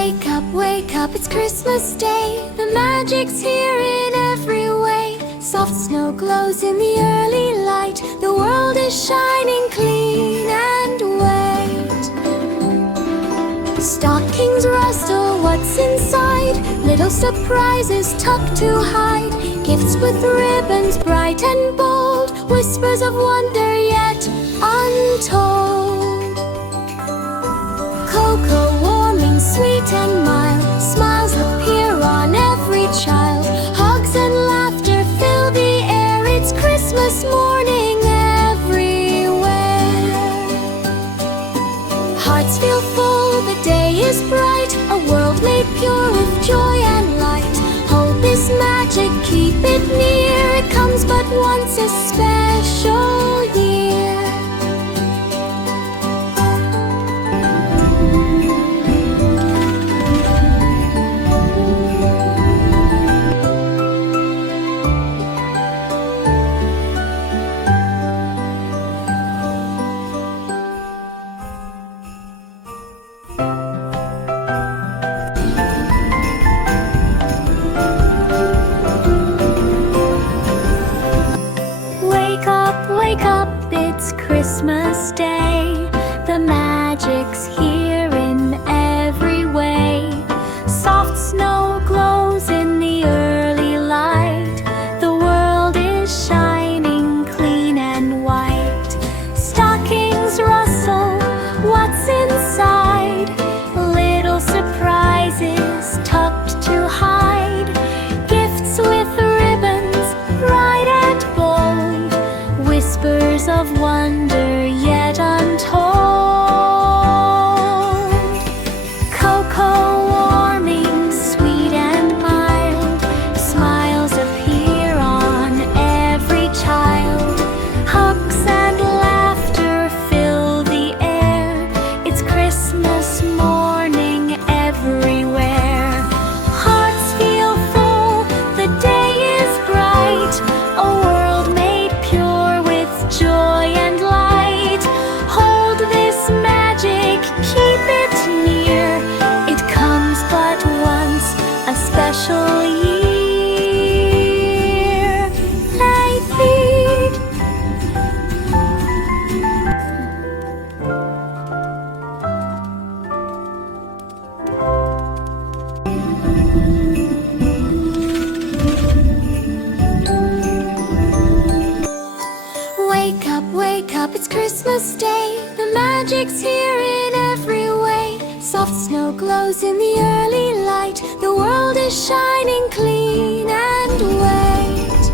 Wake up, it's Christmas Day. The magic's here in every way. Soft snow glows in the early light. The world is shining clean and white. Stockings rustle, what's inside? Little surprises tucked to hide. Gifts with ribbons bright and bold. Whispers of wonder yet untold. Cocoa warming, sweet and mild. Smiles appear on every child. Hugs and laughter fill the air. It's Christmas morning everywhere. Hearts feel full, the day is bright. A world made pure with joy and light. Hold this magic, keep it near. It comes but once a special year. Wake up, it's Christmas Day. The magic's here in every way. Soft snow glows in the early light. The world is shining clean and white. Stockings rustle, what's inside? Little surprises tucked to hide. Gifts with ribbons bright and bold. Whispers of wonder yet untold. Cocoa warming, sweet and mild. Smiles appear on every child. Hugs and laughter fill the air. It's Christmas morning everywhere. Hearts feel full, the day is bright. A world made pure with joy and light. Hold this magic, keep it near. It comes but once, a special year. Light beat. Wake up, it's Christmas Day. The magic's here in every way. Soft snow glows in the early light. The world is shining clean and white.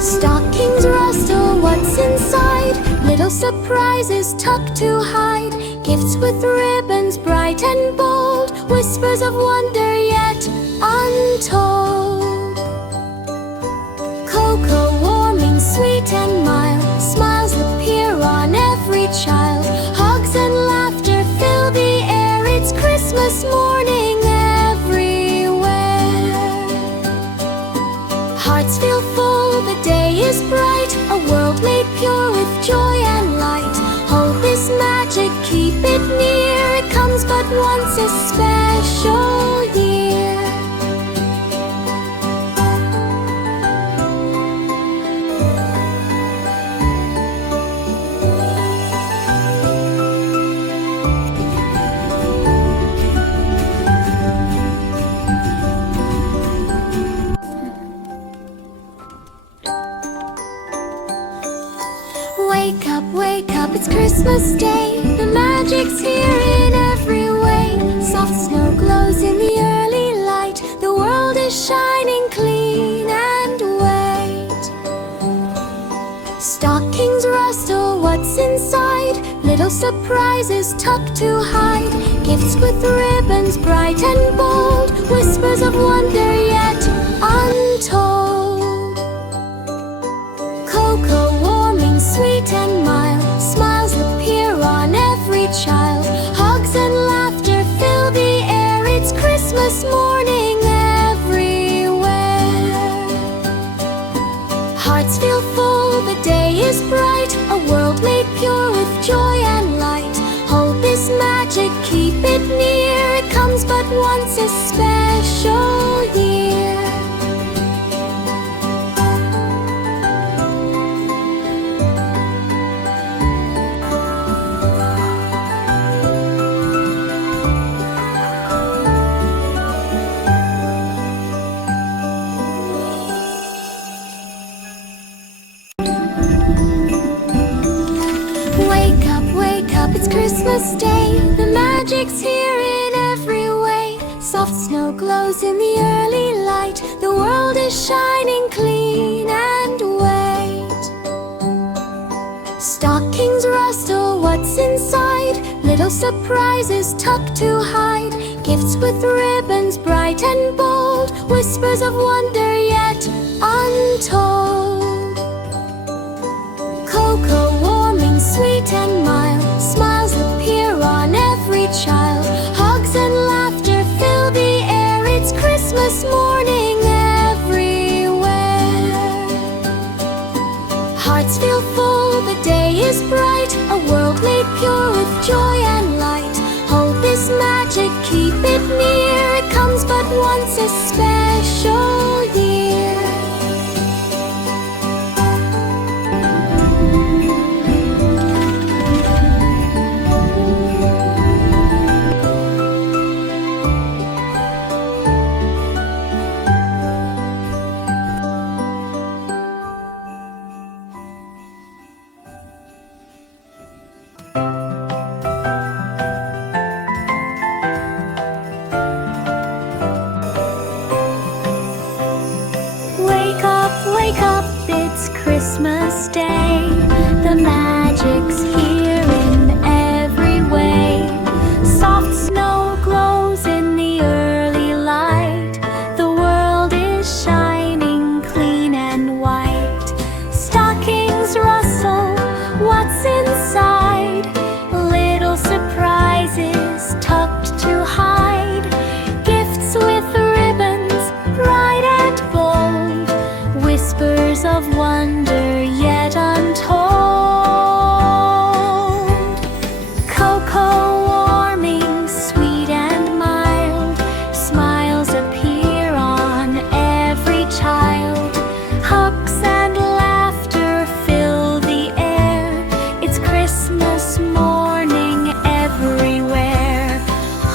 Stockings rustle, what's inside? Little surprises tucked to hide. Gifts with ribbons bright and bold. Whispers of wonder yet untold. Cocoa warming, sweet and mild. Smiles appear on every child. Hugs and laughter fill the air. It's Christmas morning everywhere. Hearts feel full, the day is bright. A world made pure with joy and light. Hold this magic, keep it near. It comes but once a special year. Wake up, it's Christmas Day. The magic's here in every way. Soft snow glows in the early light. The world is shining clean and white. Stockings rustle, what's inside? Little surprises tucked to hide. Gifts with ribbons bright and bold. Whispers of wonder yet untold. Cocoa warming, sweet and mild. Smiles appear on every child. Hugs and laughter fill the air. It's Christmas morning everywhere. Hearts feel full, the day is bright. A world made pure with joy and light. Hold this magic, keep it near. special year. Wake up, it's Christmas Day. The magic's here in every way. Soft snow glows in the early light. The world is shining clean and white. Stockings rustle, what's inside? Little surprises tucked to hide. Gifts with ribbons bright and bold. Whispers of wonder yet untold. Cocoa warming, sweet and mild. Smiles appear on every child. Hugs and laughter fill the air. It's Christmas morning everywhere. Hearts feel full, the day is bright. A world made pure with joy and light. Hold this magic, keep it near. It comes but once a special year. Wake up, it's Christmas Day. The magic's here in every way. Soft snow glows in the early light. The world is shining clean and white. Stockings rustle, what's inside? Little surprises tucked to hide. Gifts with ribbons bright and bold. Whispers of wonder yet untold. Cocoa warming, sweet and mild. Smiles appear on every child. Hugs and laughter fill the air. It's Christmas morning everywhere.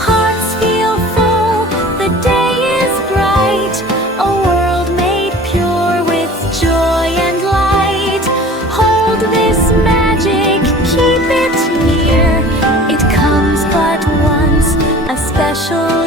Hearts feel full, the day is bright. A world made pure with joy and light. Hold this magic, keep it near. It comes but once, a special